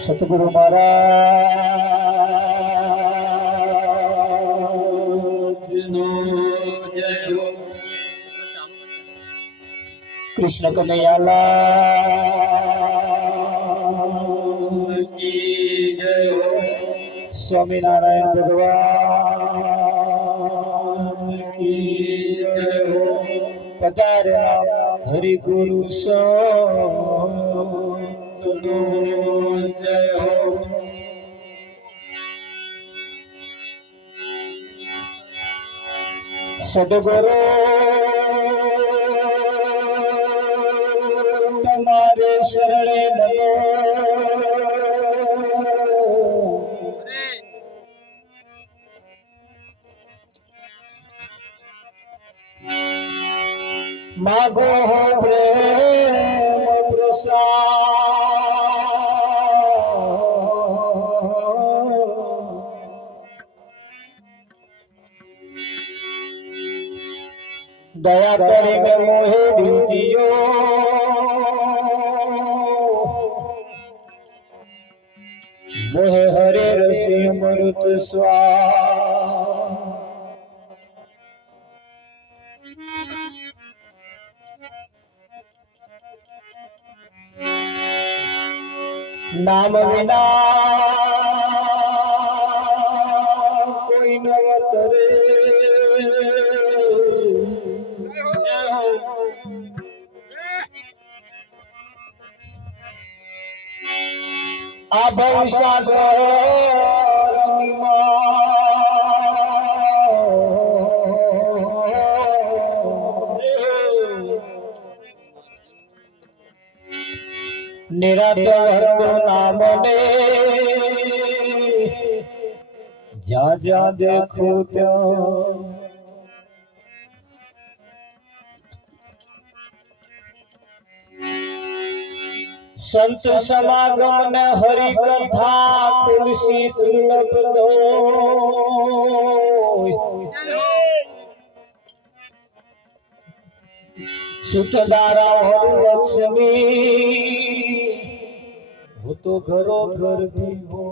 सतगुरु महाराज no जय हो। कृष्ण कन्हैयालाल की जय हो। स्वामीनारायण भगवान की जय हो। पधारे हरि गुरु संत नो जय हो। सद्गुरु तुम्हारे शरणे नमो। मागो हो प्रेम प्रसाद। दया કરીને મોહે દીजियो। મોહે હરે રસે અમૃત સ્વાદ। नाम विना कोई न तरे। आ भवसागर निरत नाम ने जा जा देखो त्या। संत समागम ने हरि कथा तुलसी दुर्लभ दो। सुतदारा और लक्ष्मी वो तो घरो घर भी हो।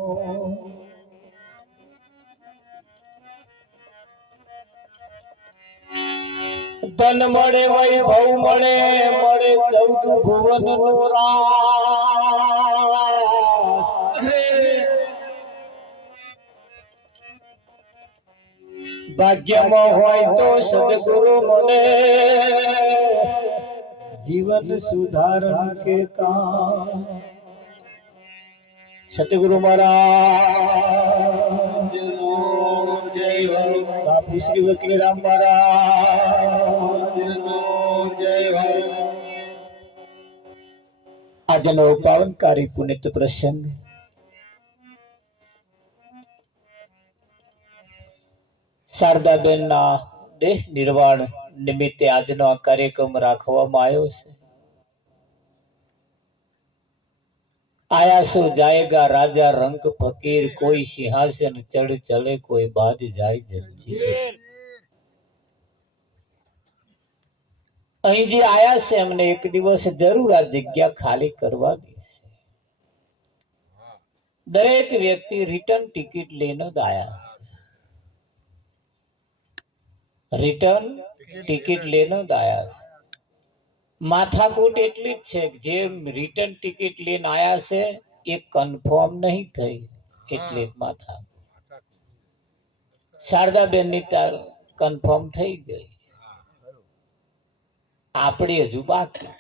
धन मळे वैभव मळे मळे 14 તું ભુવનનું રાજ ભાગ્યમાં હોય તો સદગુરુ મને જીવન સુધારણ કે કામ સતગુરુ મહારાજ જય બાપુ શ્રી વકીલ રામ મહારાજ જય આજનો પાવનકારી પુનિત પ્રસંગ શારદાબેન ના દેહ નિર્વાણ નિમિત્તે આજનો આ કાર્યક્રમ રાખવામાં આવ્યો છે. आया सो जाएगा राजा रंग फकीर कोई सिंहासन चढ़ चले कोई बाज जाए जंजीर અહીં જે આયા છે એમને એક દિવસ જરૂર આ જગ્યા ખાલી કરવાની છે. દરેક વ્યક્તિ રિટર્ન ટિકિટ લઈને જ આયા છે. રિટર્ન ટિકિટ લઈને જ આયા છે. માથાકૂટ એટલી જ છે કે જે રિટર્ન ટિકિટ લઈને આયા છે એ કન્ફર્મ નહીં થઈ એટલે માથા શારદાબેન ની કન્ફર્મ થઈ ગઈ, આપણી હજુ બાકી.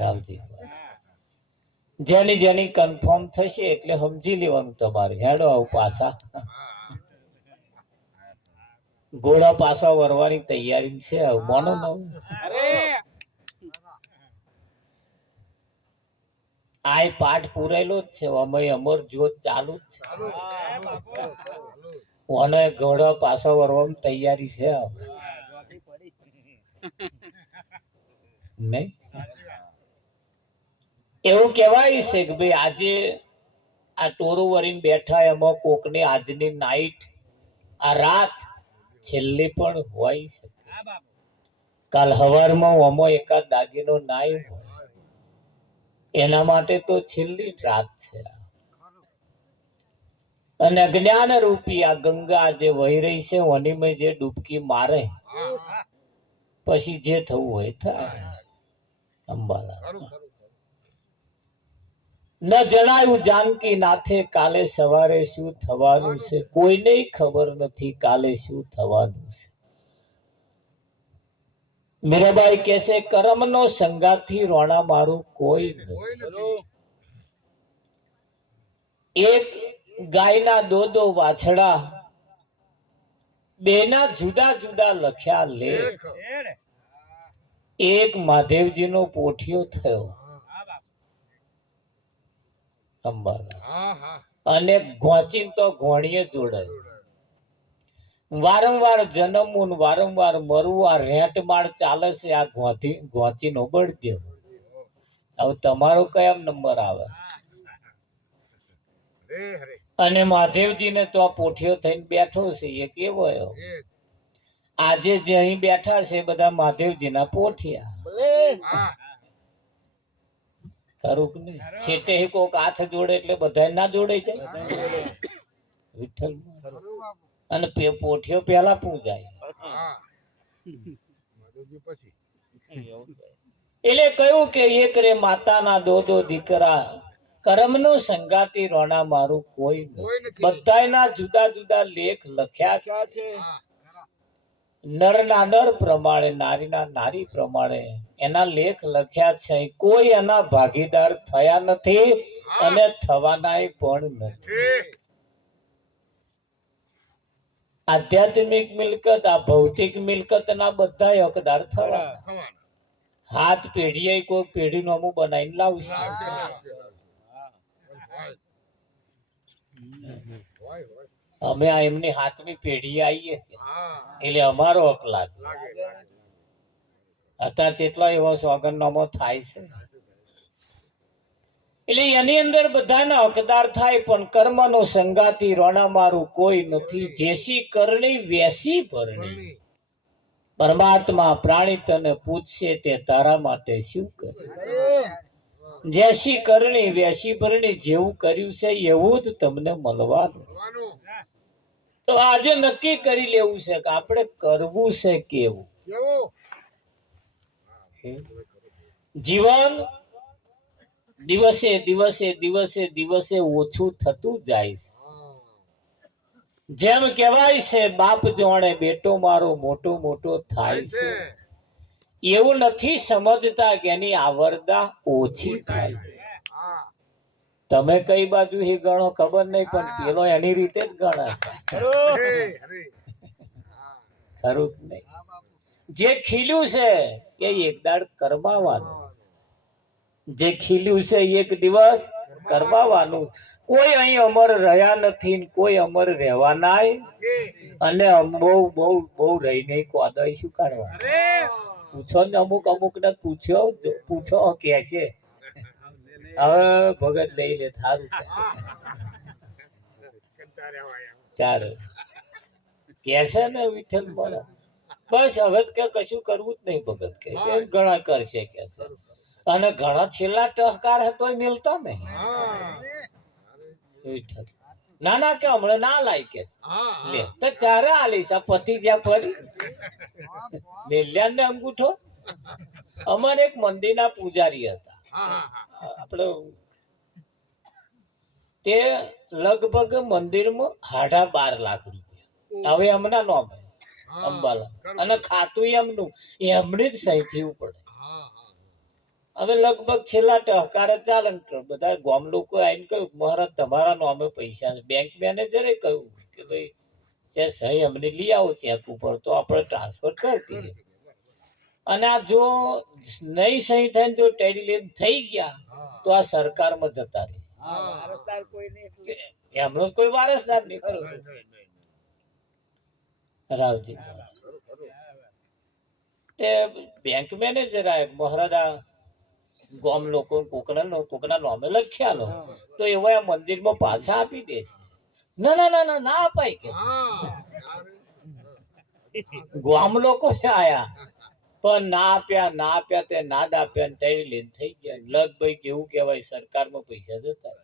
રાવજી જેની જેની કન્ફર્મ થશે એટલે સમજી લેવાનું તમારે હેડો આવું પાછા ઘોડા પાછા વરવાની તૈયારી છે. મોનો ન આ પાઠ પૂરેલો જ છે. અમે અમર જોત ચાલુ જ છે. ઓને ઘોડા પાછા વરવાની તૈયારી છે નહીં. એવું કેવાય છે કે ભાઈ આજે આ ટોરું વરીને બેઠા એમાં કોકને આજની નાઈટ આ રાત છેલ્લી પણ હોય શકે. કાલ હવારમાં ઓમો એકાદ દાગીનો નાય હોય એના માટે તો છેલ્લી રાત છે. અને જ્ઞાન રૂપી આ ગંગા જે વહી રહી છે ઓનીમાં જે ડૂબકી મારે પછી જે થવું હોય થાય. અંબાલા ન જણાયું જાનકી નાથે કાલે સવારે શું થવાનું છે કોઈને ખબર નથી કાલે શું થવાનું છે. મીરાબાઈ કહેશે કરમનો સંગાથી રોણા મારું કોઈ નથી. એક ગાયના દો વાછડા બેના જુદા જુદા લખ્યા લેખ. એક મહાદેવજીનો પોઠિયો થયો અને ઘોચીને તો ઘોણીએ જોડાય. વારંવાર જન્મવું વારંવાર મરવું આ રેટ માળ ચાલે છે. આ ઘોચીનો બળદેવ. હવે તમારો કયા નંબર આવે? અને મહાદેવજીને તો આ પોઠિયો થઈને બેઠો છે એ કેવો આજે જે અહીં બેઠા છે બધા મહાદેવજીના પોઠિયા. ખરું કે નહીં? છેટે કોક હાથ જોડે એટલે બધા ના જોડે જાય. વિઠ્ઠલ અને પોઠિયો પેલા પૂજાય. એટલે કહ્યું કે એક રે માતાના દો દીકરા કરમનો સંગાતી રોણા મારું કોઈ નથી. બધાયના જુદા જુદા લેખ લખ્યા છે. નરના નર પ્રમાણે નારીના નારી પ્રમાણે એના લેખ લખ્યા છે. કોઈ એના ભાગીદાર થયા નથી અને થવાનાય પણ નથી. આધ્યાત્મિક મિલકત આ ભૌતિક મિલકત ના બધા હકદાર થવા. હાથ પેઢીએ કોઈ પેઢી નોમું બનાવીને લાવશે. અમે એમની હાથની પેઢી આવીએ એટલે અમારો હક લાગે. અત્યારે કેટલો એવો સોગંદનામો થાય છે એટલે એની અંદર બધાના હકદાર થાય. પણ કર્મનો સંગાતી રોણા મારું કોઈ નથી. જેસી કરણી વેસી ભરણી. પરમાત્મા પ્રાણી તને પૂછશે તે તારા માટે શું કરે. જેસી કરણી વેસી ભરણી. જેવું કર્યું છે એવું જ તમને મળવાનું. તો આજે નક્કી કરી લેવું છે કે આપણે કરવું છે કેવું. જીવન દિવસે દિવસે દિવસે દિવસે ઓછું થતું જાય છે. જેમ કહેવાય છે બાપ જોણે બેટો મારો મોટો મોટો થાય છે, એવું નથી સમજતા કે એની આવરદા ઓછી થાય છે. તમે કઈ બાજુ એ ગણો ખબર નહીં, પણ પેલો એની રીતે જ ગણે છે. ખરું જ નહીં. જે ખીલ્યું છે એ એક દાડ કરમાવાનું, જે ખીલ્યું છે એક દિવસ કરમાવાનું. કોઈ અહીં અમર રહ્યા નથી ને કોઈ અમર રહેવાના, અને બહુ બહુ બહુ રહીને કોદાય શું કાઢવા. પૂછો ને અમુક અમુક ને પૂછો કે છે હવે ભગત લઈ લે થારું ત્યારે કે છે ને વિઠ્ઠલ બોલો બસ હવે કે કશું કરવું જ નહીં. ભગત કે ઘણા કરશે કે છે, અને ઘણા છેલ્લા ટહકાર હતો મિલતા નહીં. વિઠ્ઠલ ના ના કે હમણાં ના લાય કે લે તો ચારે આલીશ આ પતિ જ્યાં ફરી મેલ્યાન ને અંગૂઠો. અમારે એક મંદિરના પૂજારી હતા આપણે, તે લગભગ મંદિરમાં 12.5 લાખ રૂપિયા હવે હમણાં નોમ અંબાલા, અને ખાતું એમનું એમની જ સહી થયું પડે. હવે લગભગ છેલ્લા ટહકારે ચાલે ને બધા ગામ લોકો આવીને કહ્યું મહારાજ તમારા નામે પૈસા છે. બેંક મેનેજરે કહ્યું કે ભાઈ ત્યાં સહી અમને લઈ આવો ચેક ઉપર તો આપણે ટ્રાન્સફર કરી દઈએ. અને આ જો નહીં સહી થાય ને જો ટેડી લઈને થઈ ગયા તો આ સરકારમાં જતા રહે. એમનો કોઈ વારસદાર નહીં. રાવજી તે બેંક મેનેજર આવે મહારાજા ગામ લોકો કોકના નામે લખ્યા લો તો એવા મંદિરમાં પાછા આપી દે છે. ના ના ના ના ના અપાય કે ગામ લોકો આયા પણ ના આપ્યા તે ના આપ્યા ને ટેડી લઈને થઈ ગયા. લગભગ કેવું કહેવાય સરકારમાં પૈસા જતા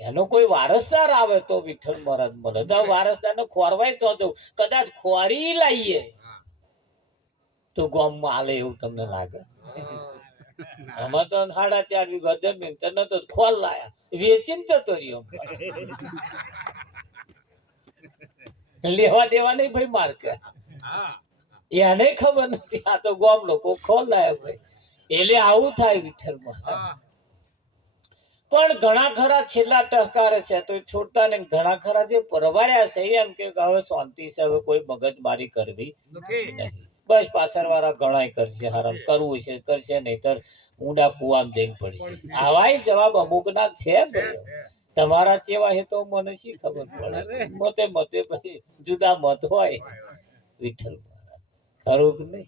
એનો કોઈ વારસદાર આવે તો વિઠ્ઠલ મહારાજ મળે. વારસદાર ને ખોરવાય તો દઉં, કદાચ ખોરી લાવીએ તો ગામમાં હાલે એવું તમને લાગે? આમાં તો 4.5 વીઘા જમીન તો ખોલ લાયા વેચીને જતો રહ્યો. લેવા દેવા નહીં ભાઈ માર્કે એને ખબર નથી. આ તો ગામ લોકો ખોલ લાયા ભાઈ એટલે આવું થાય વિઠ્ઠલમાં. પણ ઘણા ખરા છેલ્લા ટહકારે છે તો છોડતા ને ઘણા ખરા જે પરવાર્યા છે એમ કે હવે શાંતિ છે, હવે કોઈ મગજમારી કરવી નહીં. બસ પાછળ વાળા ઘણા કરશે, હરામ કરવું છે કરશે, નહીતર ઊંડા કુવામાં જઈને પડશે. આવાય જવાબ અમુક ના છે. તમારા કેવા હે તો મને શી ખબર પડે. મતે ભાઈ જુદા મત હોય. વિઠ્ઠલ ખરું કે નહીં?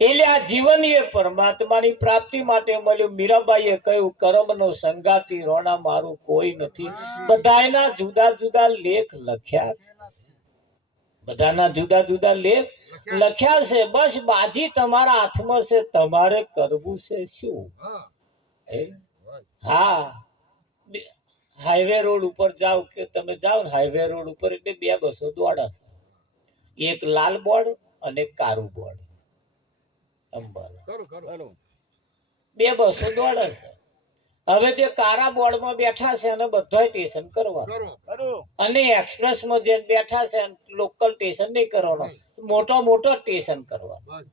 એટલે આ જીવન એ પરમાત્માની પ્રાપ્તિ માટે મળ્યું. મીરાબાઈએ કહ્યું કર્મનો સંગાતી રોણા મારું કોઈ નથી. બધાના જુદા જુદા લેખ લખ્યા છે, બધાના જુદા જુદા લેખ લખ્યા છે. બસ બાજી તમારા હાથમાં છે, તમારે કરવું છે શું? હા, હાઈવે રોડ ઉપર જાઓ કે તમે જાઓ ને હાઈવે રોડ ઉપર એટલે 2 બસો દોડા છે, એક લાલ બોર્ડ અને એક કાળું બોર્ડ. 2 બસો દોડે છે. હવે જે કારા બોર્ડમાં બેઠા છે અને બધા સ્ટેશન કરવાનું, અને એક્સપ્રેસમાં જે બેઠા છે લોકલ સ્ટેશન નહીં કરવાનું, મોટો સ્ટેશન કરવાનું.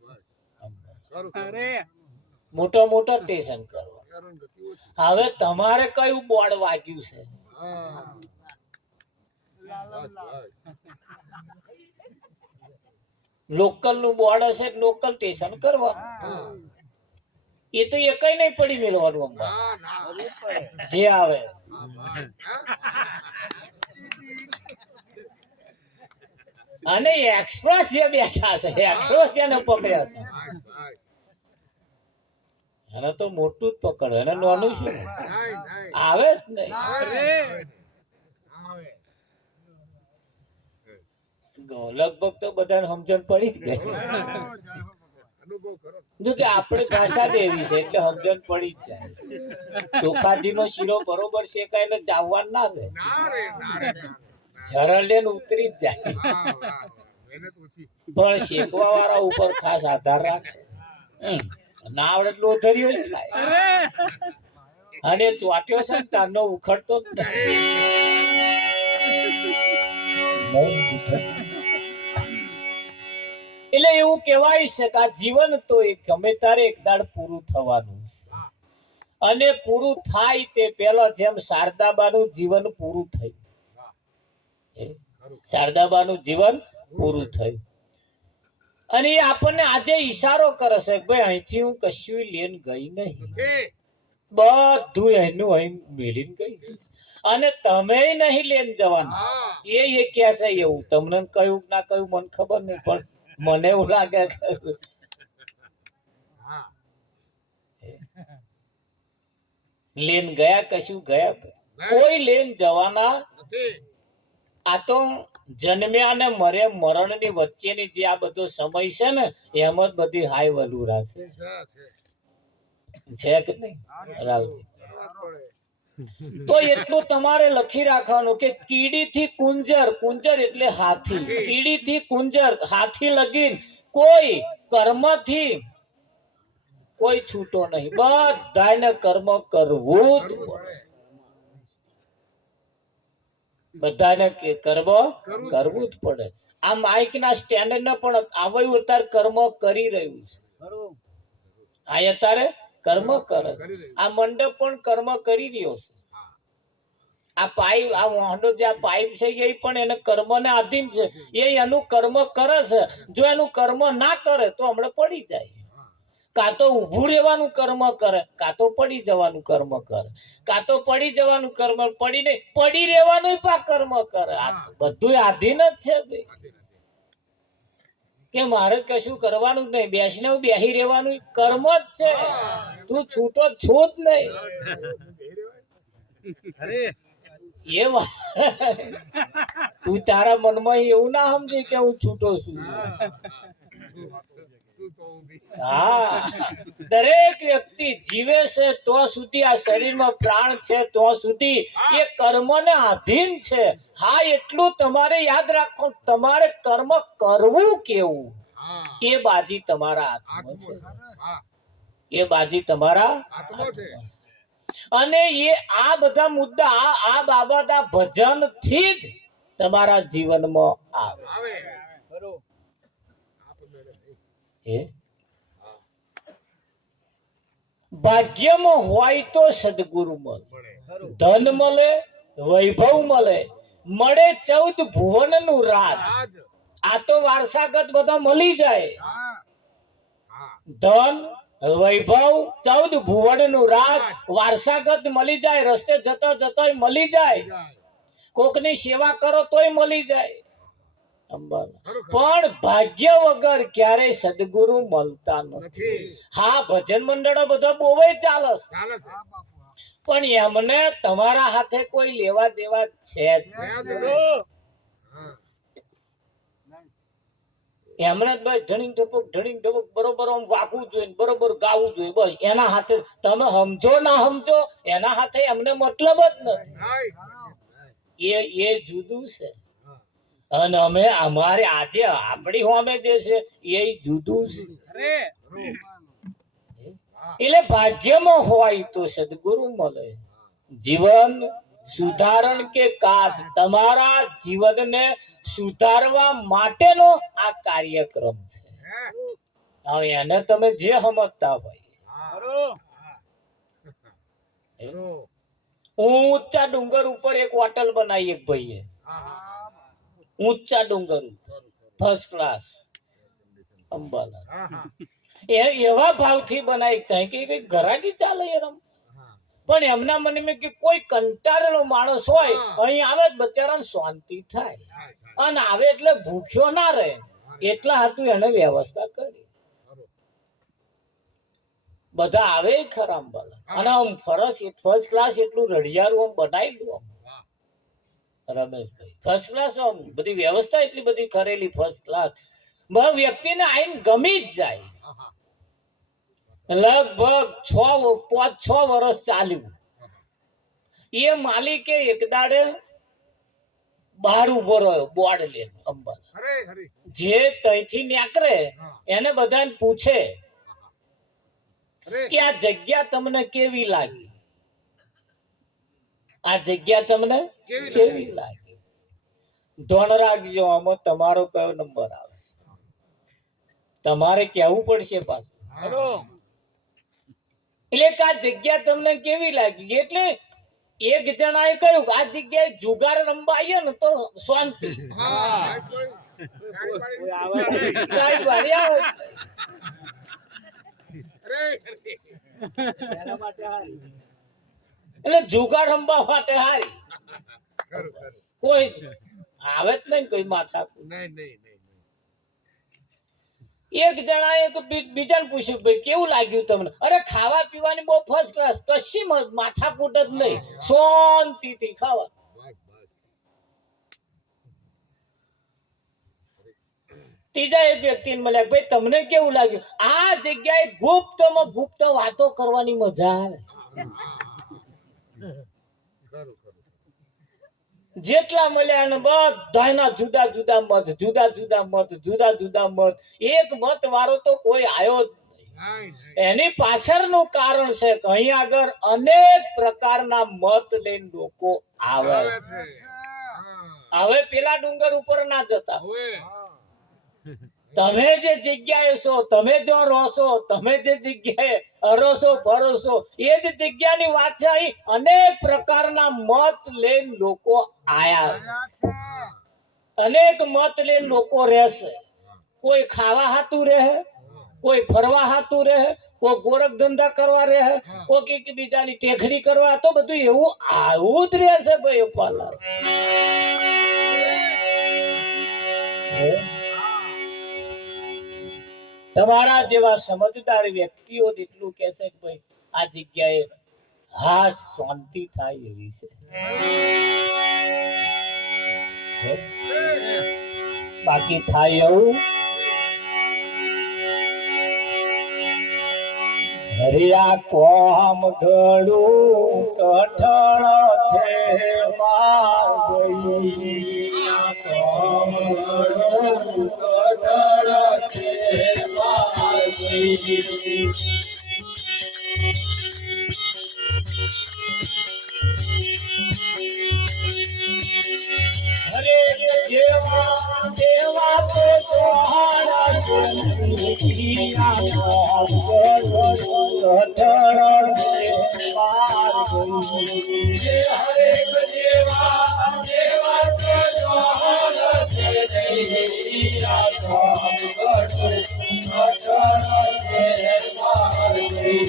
મોટો સ્ટેશન કરવાનું. હવે તમારે કયું બોર્ડ વાગ્યું છે? લોકલ નું બોર્ડ હશે લોકલ સ્ટેશન કરવાનું. એ તો એકઈ નહીં પડી મેળવાનું જે આવે. અને એક્સપ્રેસ જે બેઠા છે એક્સપ્રેસ જેને પકડ્યા છે એને તો મોટું જ પકડે, એને નાનું શું આવે જ નહીં. લગભગ તો બધાને સમજણ પડી જ ગઈ. જો કે આપણી ભાષા જ એવી છે એટલે સમજણ પડી જ જાય. ચોખાજી નો શીરો બરોબર શેકાય એટલે ચાવવાનું ના રહે, ઝરડે ઉતરી જ જાય. પણ શેકવા વાળા ઉપર ખાસ આધાર રાખે. ના આવડે લોધરીઓ થાય અને ચોટ્યો છે ને તારનો ઉખડતો જ નહીં. એટલે એવું કહેવાય છે કે આ જીવન તો એક ગમે તારે એક દાડ પૂરું થવાનું અને પૂરું થાય તે પહેલા જેમ શારદાબાનું જીવન પૂરું થયું. શારદાબાનું જીવન પૂરું થયું અને એ આપણને આજે ઈશારો કરે છે કે ભાઈ અહીંથી હું કશું લઈને ગઈ નહીં, બધું એનું અહીં મેળીને ગઈ અને તમે નહીં લઈને જવાના. એ કહે છે એવું. તમને કયું ના કયું મને ખબર નહીં, પણ મને એવું લાગે લેન ગયા કશું ગયા કોઈ લેન જવાના. આ તો જન્મ્યા ને મરે મરણ ની વચ્ચેની જે આ બધો સમય છે ને એમ જ બધી હાય વલુરા છે કે નહીં રાવજી? તો એટલું તમારે લખી રાખવાનું કે કીડી થી કુંજર, કુંજર એટલે હાથી, કીડી થી કુંજર હાથી લગીન કોઈ કર્મ થી કોઈ છૂટો નહીં. બધાને કર્મ કરવું જ પડે. બધાને કર્મ કરવું જ પડે. આ માઇક ના સ્ટેન્ડ ને પણ આવ્યું અત્યારે કર્મ કરી રહ્યું છે. આ અત્યારે કર્મ કરે છે. આ મંડપ પણ કર્મ કરી રહ્યો છે. આ પાઇપ, આ વાંડો જે આ પાઇપ છે એ પણ એને કર્મ ને આધીન છે. એ એનું કર્મ કરે છે. જો એનું કર્મ ના કરે તો હમણાં પડી જાય. કાં તો ઊભું રહેવાનું કર્મ કરે, કાં તો પડી જવાનું કર્મ કરે, કાં તો પડી જવાનું કર્મ, પડી નહીં પડી રહેવાનું કર્મ કરે. આ બધું આધીન જ છે ભાઈ. કે મારે કશું કરવાનું જ નહીં, બેસીને બેસી રહેવાનું કર્મ જ છે. તું છૂટો છો જ નહીં. એ તું તારા મનમાં એવું ના સમજે કે હું છૂટો છું. હા, દરેક વ્યક્તિ જીવે છે તો સુધી, આ શરીરમાં પ્રાણ છે તો સુધી એ કર્મને આધીન છે. હા, એટલું તમારે યાદ રાખો. તમારે કર્મ કરવું કેવું એ બાજી તમારા હાથમાં છે. એ બાજી તમારા હાથમાં છે. અને એ આ બધા મુદ્દા, આ બાબત આ ભજન થી જ તમારા જીવનમાં આવે. ભાગ્યમાં હોય તો સદગુરુ મળે, ધન મળે, વૈભવ મળે, મળે 14 ભુવન નું રાજ. આ તો વારસાગત બધા મળી જાય. ધન, વૈભવ, 14 ભુવન નું રાજ વારસાગત મળી જાય. રસ્તે જતા જતા મળી જાય. કોકની સેવા કરો તોય મળી જાય. પણ ભાગ્ય વગર ક્યારેય સદગુરુ મળતા નથી. હા, ભજન મંડળો બધા બહુ ચાલે, પણ એમને તમારા હાથે કોઈ લેવા દેવા છે જ. એમને ઢણીંગ ઢપક બરોબર આમ વાગવું જોઈએ, બરોબર ગાવું જોઈએ. બસ એના હાથે તમે સમજો ના સમજો એના હાથે એમને મતલબ જ નથી. એ જુદું છે. અને અમે અમારે આજે આપણી હોમે જે છે એ જુદું છે. એટલે ભાગ્યમાં હોય તો સદગુરુ મળે. જીવન સુધારણ કે કાજ, તમારા જીવનને સુધારવા માટેનો આ કાર્યક્રમ છે. હવે એને તમે જે સમજતા હોય. ઊંચા ડુંગર ઉપર એક હોટલ બનાવી એક ભાઈએ, ઊંચા ડુંગર ફર્સ્ટ ક્લાસ અંબાલા. એવા ભાવથી બનાવી કઈ કે ઘરાકી ચાલે એમ. પણ એમના મને કે કોઈ કંટાળેલો માણસ હોય અહીં આવે બચારાને શાંતિ થાય. અને આવે એટલે ભૂખ્યો ના રહે એટલા હતું એને વ્યવસ્થા કરી. બધા આવે ખરા અંબાલા. અને આમ ફર્સ્ટ ક્લાસ એટલું રડિયારું આમ બનાવેલું રમેશભાઈ, ફર્સ્ટ ક્લાસ. બધી વ્યવસ્થા એટલી બધી કરેલી ફર્સ્ટ ક્લાસ. વ્યક્તિને આઈને ગમી જ જાય. લગભગ 5-6 વર્ષ ચાલ્યું. એ માલિકે એક દાડે બહાર ઉભો રહ્યો બોર્ડ લે અંબાલા. જે ત્યાંથી નીકળે એને બધાને પૂછે કે આ જગ્યા તમને કેવી લાગી? આ જગ્યા તમને કેવી લાગી? ધોન રાખજો, આમાં તમારો કયો નંબર આવે તમારે કહેવું પડશે પાછું. એટલે કે આ જગ્યા તમને કેવી લાગી? એટલે એક જણાએ કહ્યું કે આ જગ્યાએ જુગાર રમવા આવીએ ને તો શાંતિ. એટલે જુગાર રમવા માટે હારી કોઈ આવે જ નહીં, કોઈ માથા. એક જણાએ બીજાને પૂછ્યું ભાઈ કેવું લાગ્યું તમને? અરે ખાવા પીવાની બહુ ફર્સ્ટ ક્લાસ, કશી માથાકૂટ જ નહીં, શાંતિથી ખાવા. ત્રીજા એક વ્યક્તિને મળ્યા, ભાઈ તમને કેવું લાગ્યું? આ જગ્યાએ ગુપ્તમાં ગુપ્ત વાતો કરવાની મજા આવે. જેટલા મળ્યા ને બધાના જુદા જુદા મત, જુદા જુદા મત, જુદા જુદા મત. એક મત વાળો તો કોઈ આવ્યો જ નહીં. એની પાછળનું કારણ છે કે અહીં આગળ અનેક પ્રકારના મત લઈને લોકો આવે. હવે પેલા ડુંગર ઉપર ના જતા. તમે જે જગ્યાએ છો, તમે જો રહો છો, તમે જે જગ્યાએ અરોસો ભરોસો, એ જ જગ્યાની વાત છે. અહીં અનેક પ્રકારના મત લઈને લોકો આયા, અનેક મત લઈને લોકો રહેશે. કોઈ ખાવા હાતું રહે, કોઈ ફરવા હાતું રહે, કોઈ ગોરખ ધંધા કરવા રહે, કોઈ બીજાની ટેખડી કરવા. તો બધું એવું આવું જ રહેશે ભાઈ. પાલા તમારા જેવા સમજદાર વ્યક્તિઓ એટલું કહે છે કે ભાઈ આ જગ્યાએ હાસ શાંતિ થાય એવી છે. બાકી થાય એવું હરિયા કોમ ઘડું કઠણ છે માર ગઈ. કોમ ઘડું કઠણ છે માર ગઈ. હરે દેવા દેવા તો તમારા સંતિયા કોમ ઘડું કઠણ છે માર ગઈ. હરે દેવા દેવા તો તમારા સંતિયા કોમ ઘડું કઠણ છે માર ગઈ.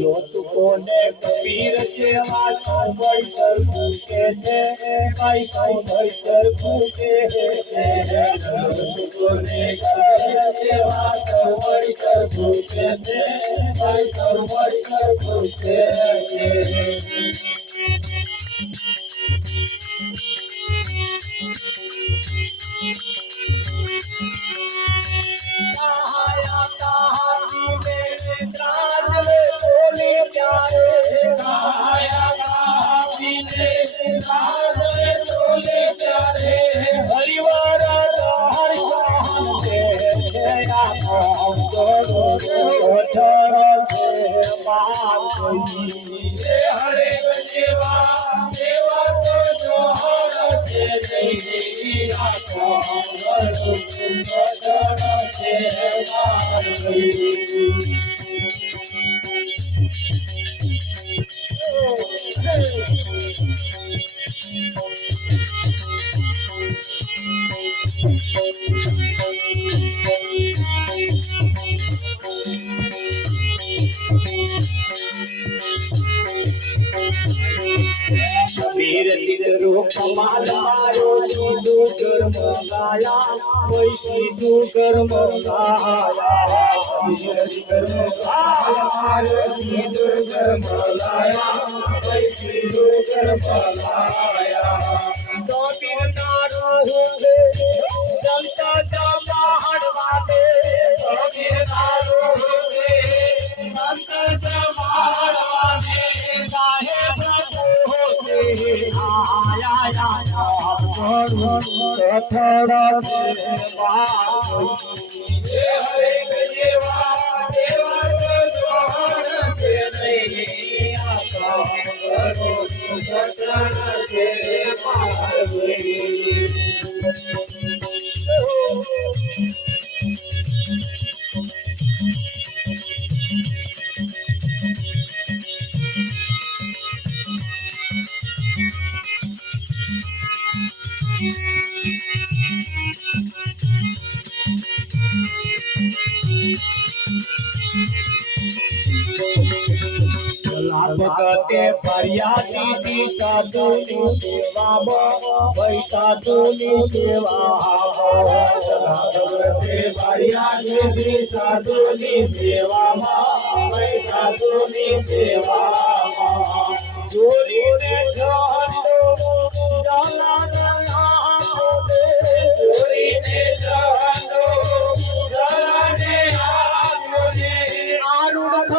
લોટકોને કબીર જેવા સૌભાઈ સરખું કે છે, ભાઈ સૌભાઈ સરખું કે છે. લોટકોને કબીર જેવા સૌભાઈ સરખું કે છે, ભાઈ સૌભાઈ સરખું કે છે. કબીર વીરો કમાલ મારો સીધું કર્મ ગાયા કોઈ સીધું કર્મ ગાયા કર્મ મારો સીધું કર્મ ગાયા કોઈ સીધું કર્મ ગાયા તો તીરનારો હોવે સંત જમાડવા દે તો તીરનારો હોવે સંત જમાડવા દે સાહેબ ભગતે ફરિયાદી સાધુની સેવામાં વૈ સાધુની સેવામાં ભગતે ફરિયાદી સાધુની સેવામાં વૈ સાધુની સેવામાં જોરીને ઝંડો જોરીને ઝંડો જલાને આરુણ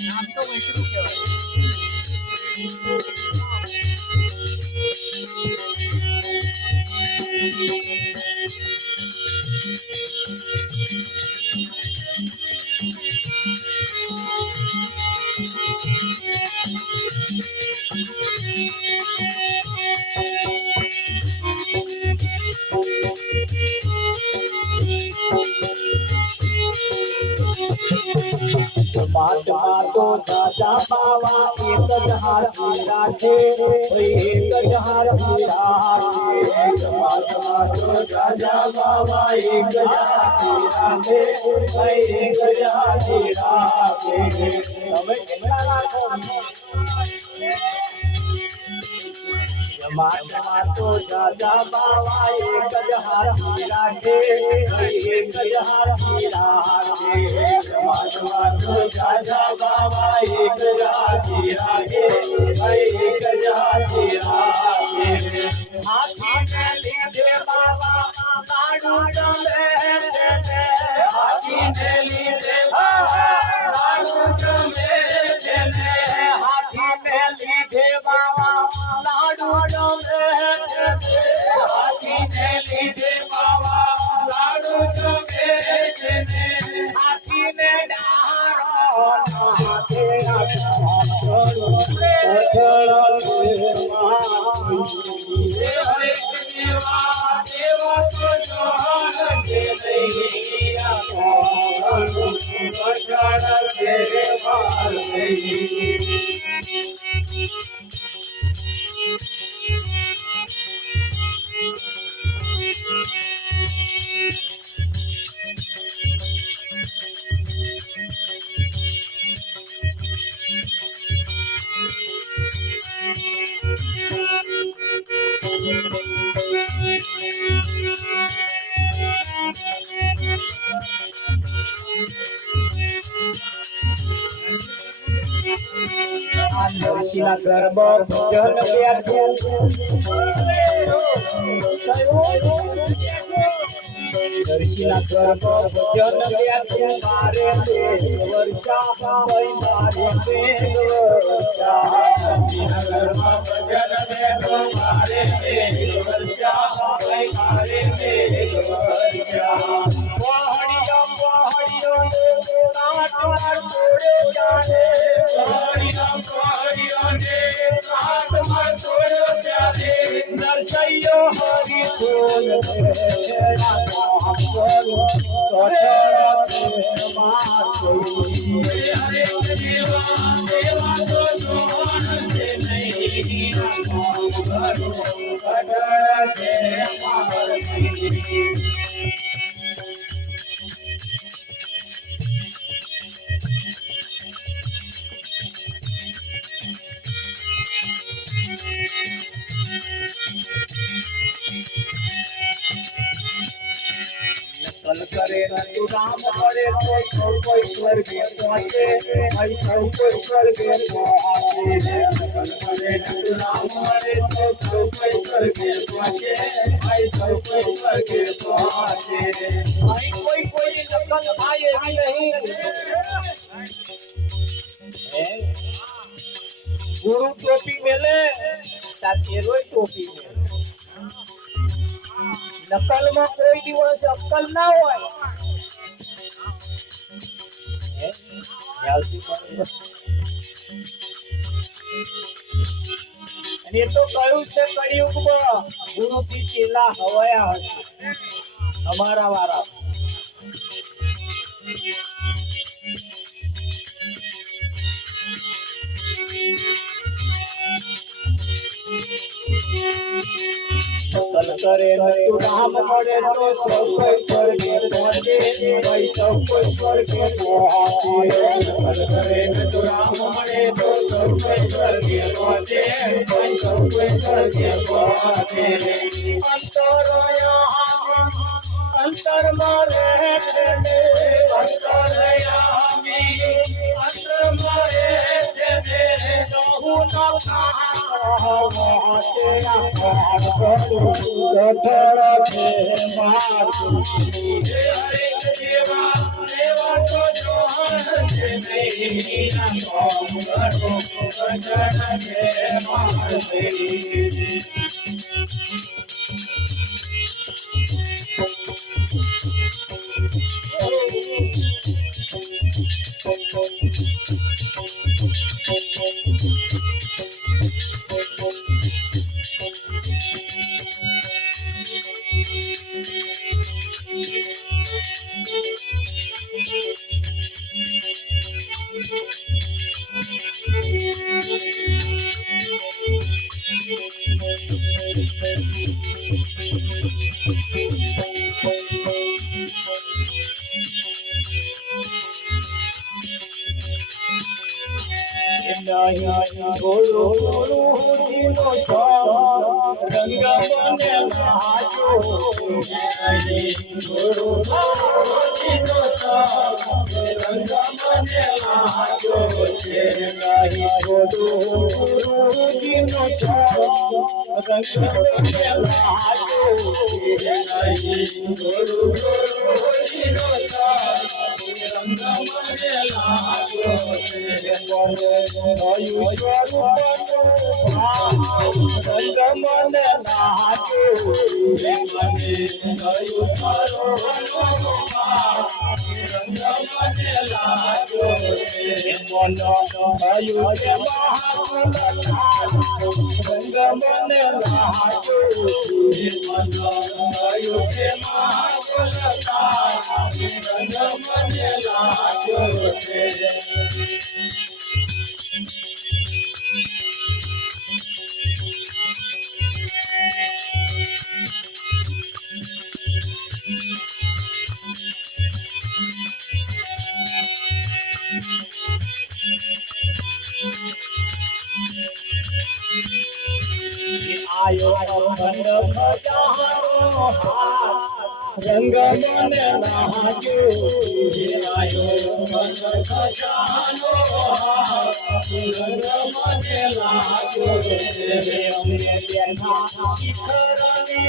નામ તો વૈષ્ણવ કહેવાય. तो दादा बाबा एक जहार राधे एक जहार राधे तो दादा बाबा एक जहार राधे एक जहार राधे हमें कितना राखो तो दादा बाबा एक जहार राधे एक जहार राधे तो दादा बाबा एक जहार राधे एक जहार राधे हाथी में लीधे बाबा लाडू चले हाथी में लीधे बाबा लाडू चले हाथी में लीधे बाबा लाडू चले हाथी में लीधे बाबा लाडू चले हाथी में डारो हाथे हरे देवा देवा तो जोर के दैया बचाड़ के मार गई નરસિંહના ગર્ભ ભજન દર્શીના ગર્ભ ભજન બેઠું મારે વર્ષા ભાઈ મારે વર્ષા દર્શીના ગર્ભ ભજન બેઠું મારે વર્ષા ભાઈ મારે વર્ષા પહાડીઓ પહાડીઓ નાટ માર છોડે જાને પહાડીઓ ને નાટ માર છોડે જાને દર્શૈયો હરી બોલ नकल करे न तू राम करे तो सब कोई स्वर्गे पहुंचे भाई सब कोई स्वर्गे पहुंचे नकल करे न तू राम करे तो सब कोई स्वर्गे पहुंचे भाई सब कोई स्वर्गे पहुंचे भाई कोई नकल भाई भी नहीं गुरु टोपी मेले तातेरोय टोपी मेले नकल में कोई दिवस अक्कल ना होय અને તો કયું છે કળિયુગમાં ગુરુથી ચેલા હવાયા હશે અમારા વારા नकल करे न तू राम करे तो सब कोई स्वर्गे पहुंचे भाई सब कोई स्वर्गे पहुंचे नकल करे न तू राम करे तो सब कोई स्वर्गे पहुंचे भाई सब कोई स्वर्गे पहुंचे अंतर मारे छोड़ो जीनो रंग बने नाचो छोड़ो जीनो रंग बने नाचो छोड़ो जीनो रंग बने नाचो छोड़ो जीनो रंग बने नाचो आयो खंड खजानो रंग मन नाचो आयो खंड खजानो રંગ મને લાગ્યો રે અમે બેઠા શિખરની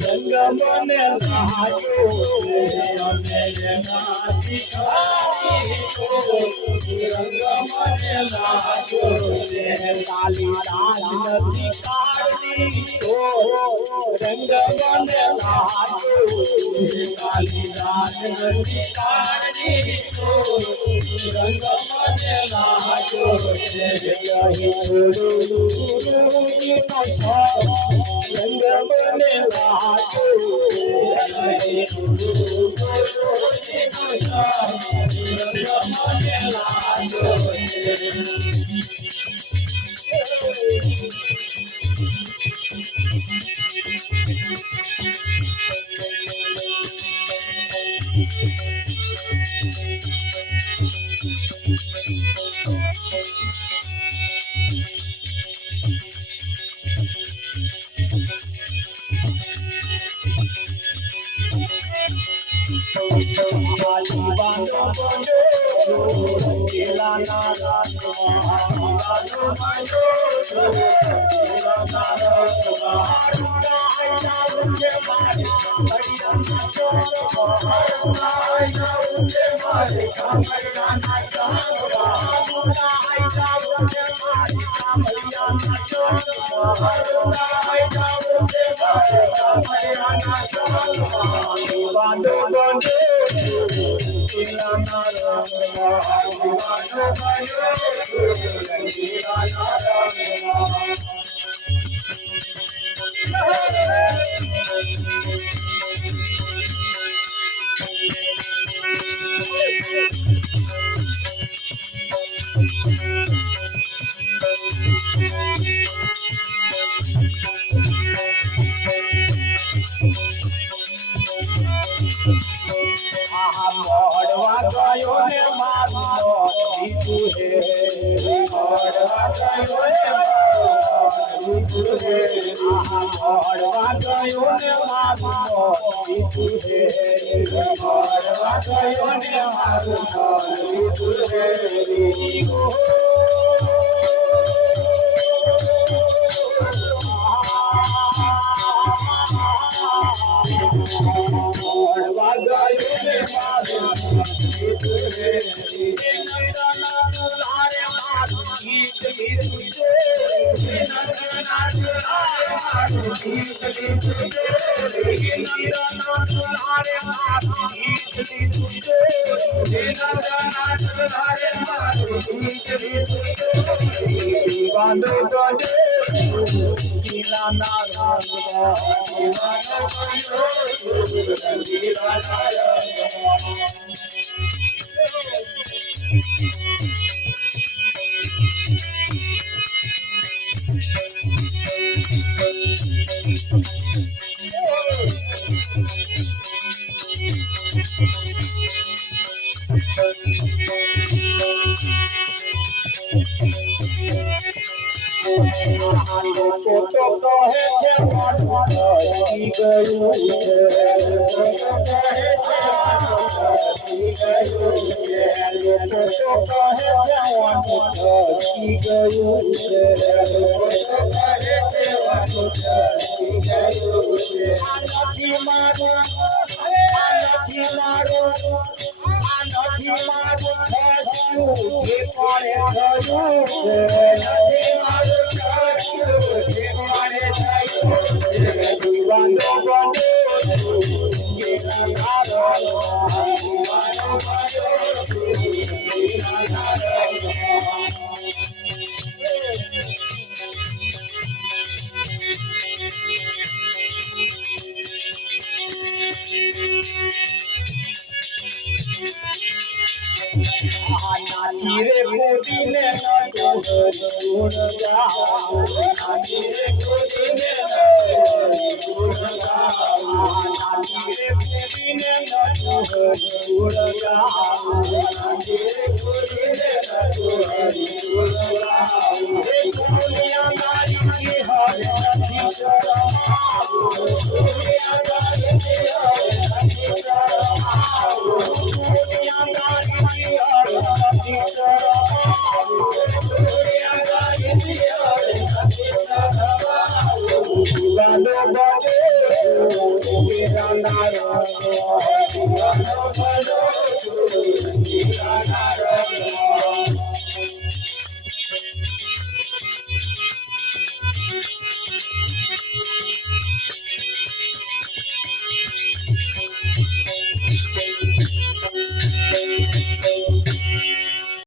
રંગ મને લાગ્યો રે અમે બેઠા શિખરની રંગ મને લાગ્યો રે કાલી રાત નથી કાઢી રંગ મને લાગ્યો રે કાલી રાત નથી કાઢી રંગ મને લાગ્યો રે અહીં રંગ મને લાગ્યો